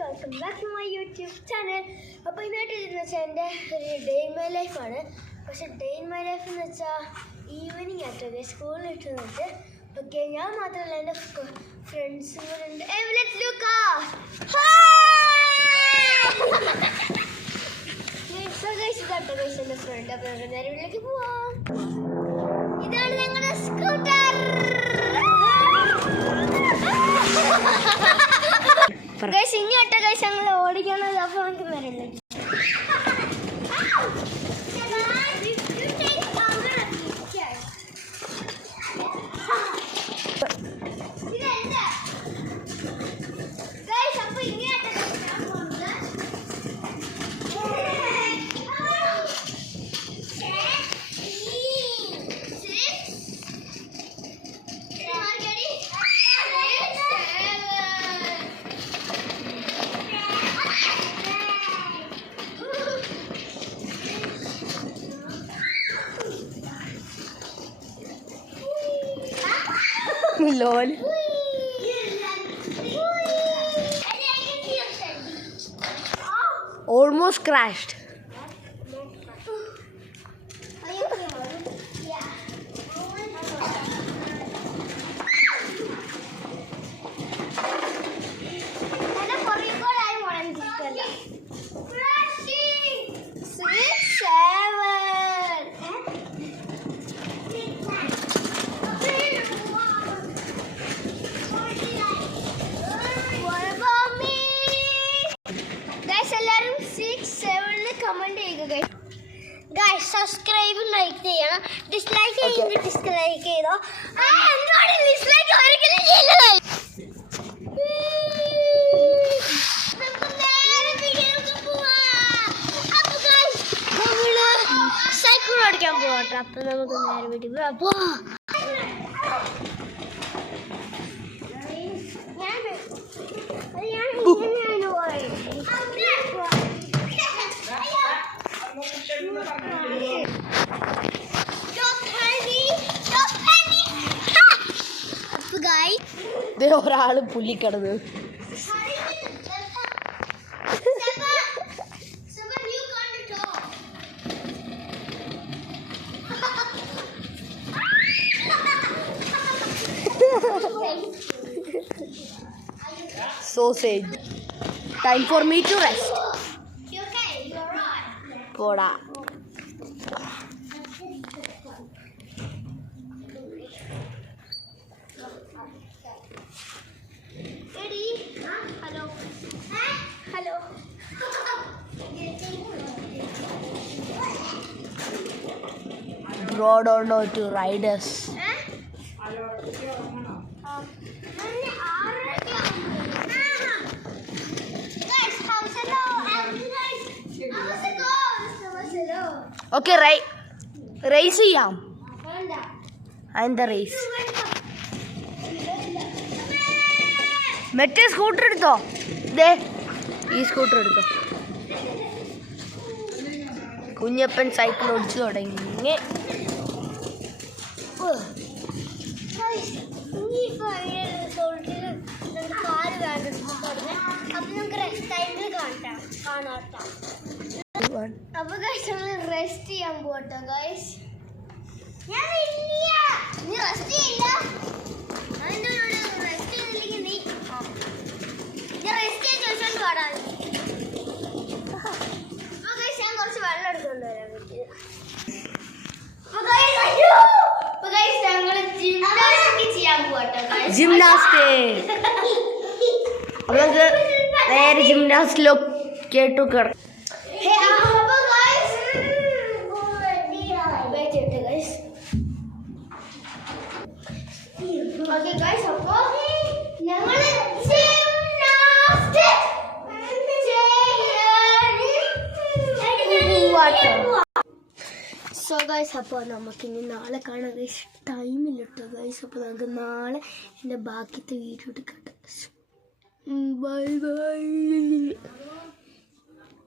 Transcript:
Welcome back to my YouTube channel. അപ്പോൾ ഇന്നത്തെ എൻ്റെ ഒരു ഡേ ഇൻ മൈ ലൈഫാണ്. പക്ഷെ ഡേ ഇൻ മൈ ലൈഫ് എന്ന് വെച്ചാൽ ഈവനിങ് ആയിട്ടൊക്കെ സ്കൂളിൽ ഇട്ടുന്നിട്ട്. ഓക്കെ, ഞാൻ മാത്രമല്ല, എൻ്റെ ഫ്രണ്ട്സും കൂടെ ഉണ്ട്. എൻ്റെ ഫ്രണ്ട്. അപ്പോൾ നമുക്ക് നേരെ വീട്ടിലേക്ക് പോവാം. ഇതാണ് ഞങ്ങളുടെ സ്കൂട്ടർ. ഇങ്ങോട്ട് ഗൈസ് ഞങ്ങൾ ഓടിക്കണത്. അപ്പോൾ നമുക്ക് വരില്ല. LOL. Almost crashed. കമന്റ് ചെയ്യുക ഗൈസ്. സബ്സ്ക്രൈബ് ലൈക്ക് ചെയ്യണം. ഡിസ്ലൈക്ക് ചെയ്യുന്നത് ഡിസ്ലൈക്ക് ചെയ്തോ. ഡിസ്ലൈക്ക് ഒരിക്കലും ചെയ്യില്ല. സൈക്കിൾ ഓടിക്കാൻ പോകട്ടെ. അപ്പൊ നമുക്ക് നേരെ വീട്ടിൽ പോവാം. ഒരാള് പുല്ലിക്കടന്ന്. Sausage. Time for me to rest. പോടാ. Bro don't know to ride us. Okay, race ചെയ്യാം. എന്താ റേസ്? മറ്റേ സ്കൂട്ടർ എടുത്തോ. ദേ ഈ സ്കൂട്ടർ എടുത്തോ. കുഞ്ഞപ്പൻ സൈക്കിൾ ഓടിച്ചു തുടങ്ങി. അപ്പൊ ഗൈസ് നമ്മൾ റെസ്റ്റ് ചെയ്യാൻ പോട്ടോ ഗൈസ്. നീ റെസ്റ്റ് ചെയ്യില്ല. റെസ്റ്റ് ചെയ്തില്ലെങ്കിൽ നീ റെസ്റ്റ് ചെയ്യാൻ ചോദിച്ചോണ്ട് പാടാൻ. അപ്പൊ ഗൈസ് ഞാൻ കുറച്ച് വെള്ളം എടുത്തോണ്ട് വരാൻ പറ്റും. അപ്പൊ ഗൈസ് ഞങ്ങൾ ജിംനാസ്റ്റിക് ചെയ്യാൻ പോട്ടോ. ജിംനാസ്റ്റിക് നമുക്ക് നേരെ ജിംനാസ്റ്റിലോ കേട്ടു കിടക്കും. Okay guys, അപ്പോൾ ഞങ്ങൾ സോ ഗൈസ് അപ്പോൾ നമുക്കിനി നാളെ കാണാം ഗൈസ്. ടൈമില്ല കേട്ടോ ഗൈസ്. അപ്പോൾ നമുക്ക് നാളെ എൻ്റെ ബാക്കിയത്തെ വീഡിയോ എടുക്കട്ടെ. Bye bye.